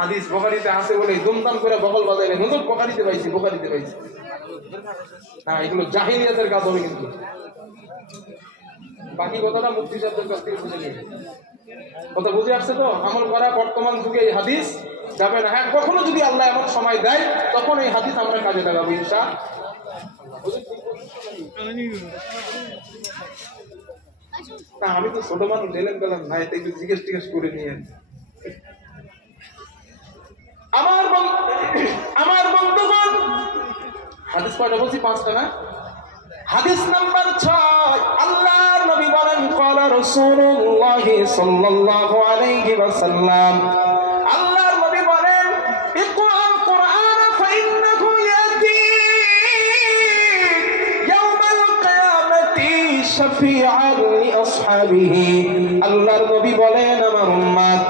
হাদিস বুখারীতে আছে বলে দুমদাম করে বগল বাজাইলেন, হুজুর বুখারীতে পাইছি, বুখারীতে পাইছি। না, এগুলো জাহিলিয়াতের কাজ হবে কিন্তু। বাকি কথাটা মুফতি সাহেবের কাছ থেকে বুঝে নিন। কথা বুঝে আসছে তো? আমল করা বর্তমান যুগে এই হাদিস যাবে না। হ্যাঁ, কখনো যদি আল্লাহ এমন সময় দেয় তখন এই হাদিস আমরা কাজে লাগাবো ইনশাআল্লাহ। না, আমি তো ছোট মানুষ, এলেন গেলাম না, এটা একটু জিজ্ঞেস করে নিয়ে। আমার বন্ধুগণ, হাদিস কয়টা বলছি? 5টা না? হাদিস নাম্বার 6, আল্লাহর নবী বলেন, ক্বালা রাসূলুল্লাহ সাল্লাল্লাহু আলাইহি ওয়াসাল্লাম, আল্লাহর নবী বলেন, ইকরাল কুরআন ফাইন্নাহু ইয়াতি ইয়াওমাল কিয়ামাতি শাফিআন লিআসহাবিহি। আল্লাহর নবী বলেন, আমার উম্মত